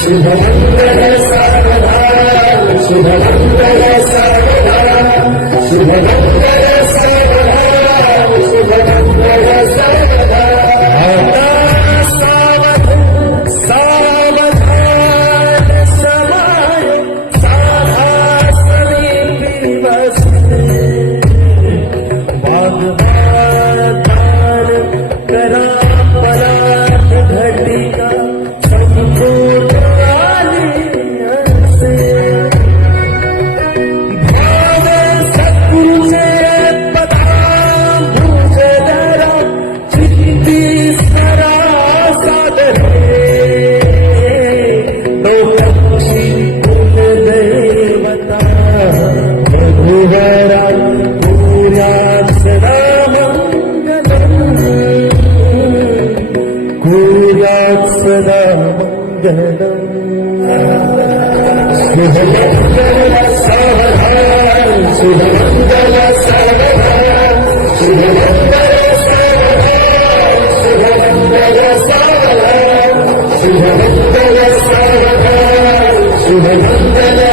शुभमंगल सावधान शुभमंगल सावधान शुभमंगल सावधान शुभमंगल सावधान सावधान सावधान समाय साधा समीपी बसते वाग्वादान करा पराध घटिका संपूर्ण सदा मंगलम शुभमंगल सावधान शुभमंगल सावधान शुभमंगल सावधान शुभमंगल सावधान शुभमंगल सावधान शुभमंगल